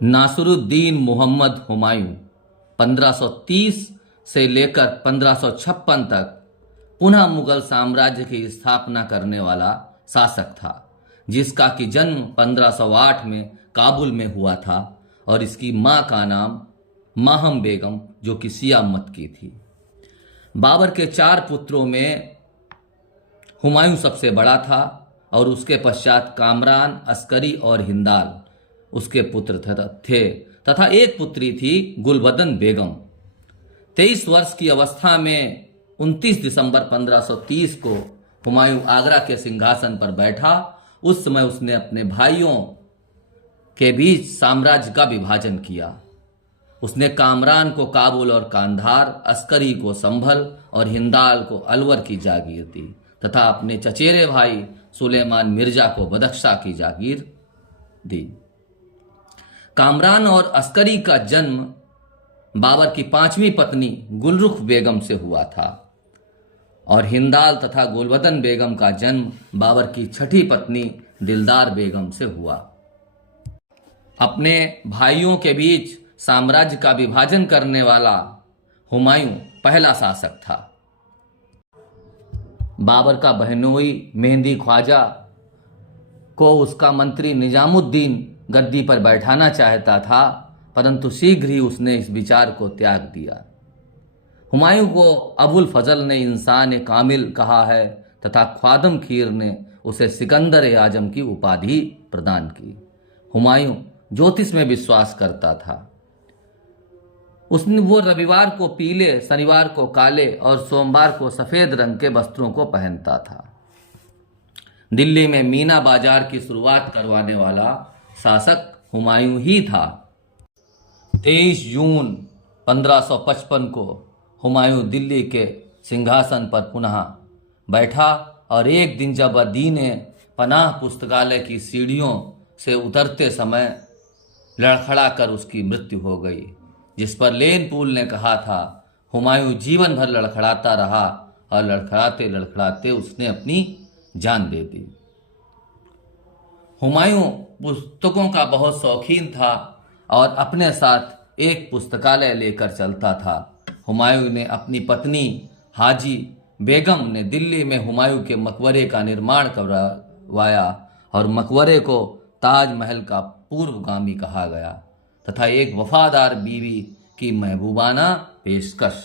नासिरुद्दीन मोहम्मद हुमायूं 1530 से लेकर 1556 तक पुनः मुगल साम्राज्य की स्थापना करने वाला शासक था, जिसका कि जन्म 1508 में काबुल में हुआ था और इसकी मां का नाम माहम बेगम जो कि शिया मत की थी। बाबर के 4 पुत्रों में हुमायूं सबसे बड़ा था और उसके पश्चात कामरान, अस्करी और हिंदाल उसके पुत्र थे तथा एक पुत्री थी गुलबदन बेगम। 23 वर्ष की अवस्था में 29 दिसंबर 1530 को हुमायूं आगरा के सिंहासन पर बैठा। उस समय उसने अपने भाइयों के बीच साम्राज्य का विभाजन किया। उसने कामरान को काबुल और कांधार, अस्करी को संभल और हिंदाल को अलवर की जागीर दी तथा अपने चचेरे भाई सुलेमान मिर्जा को बदख्शा की जागीर दी। कामरान और अस्करी का जन्म बाबर की 5वीं पत्नी गुलरुख बेगम से हुआ था और हिंदाल तथा गुलबदन बेगम का जन्म बाबर की 6ठी पत्नी दिलदार बेगम से हुआ। अपने भाइयों के बीच साम्राज्य का विभाजन करने वाला हुमायूं पहला शासक था। बाबर का बहनोई मेहंदी ख्वाजा को उसका मंत्री निजामुद्दीन गद्दी पर बैठाना चाहता था, परंतु शीघ्र ही उसने इस विचार को त्याग दिया। हुमायूं को अबुल फजल ने इंसान कामिल कहा है तथा ख्वादम खीर ने उसे सिकंदर आजम की उपाधि प्रदान की। हुमायूं ज्योतिष में विश्वास करता था। वो रविवार को पीले, शनिवार को काले और सोमवार को सफेद रंग के वस्त्रों को पहनता था। दिल्ली में मीना बाजार की शुरुआत करवाने वाला शासक हुमायूं ही था। 23 जून 1555 को हुमायूं दिल्ली के सिंहासन पर पुनः बैठा और एक दिन जब वह दीने पनाह पुस्तकालय की सीढ़ियों से उतरते समय लड़खड़ा कर उसकी मृत्यु हो गई, जिस पर लेन पूल ने कहा था, हुमायूं जीवन भर लड़खड़ाता रहा और लड़खड़ाते लड़खड़ाते उसने अपनी जान दे दी। हुमायूं पुस्तकों का बहुत शौकीन था और अपने साथ एक पुस्तकालय लेकर चलता था। हुमायूं ने अपनी पत्नी हाजी बेगम ने दिल्ली में हुमायूं के मकबरे का निर्माण करवाया और मकबरे को ताजमहल का पूर्वगामी कहा गया तथा एक वफादार बीवी की महबूबाना पेशकश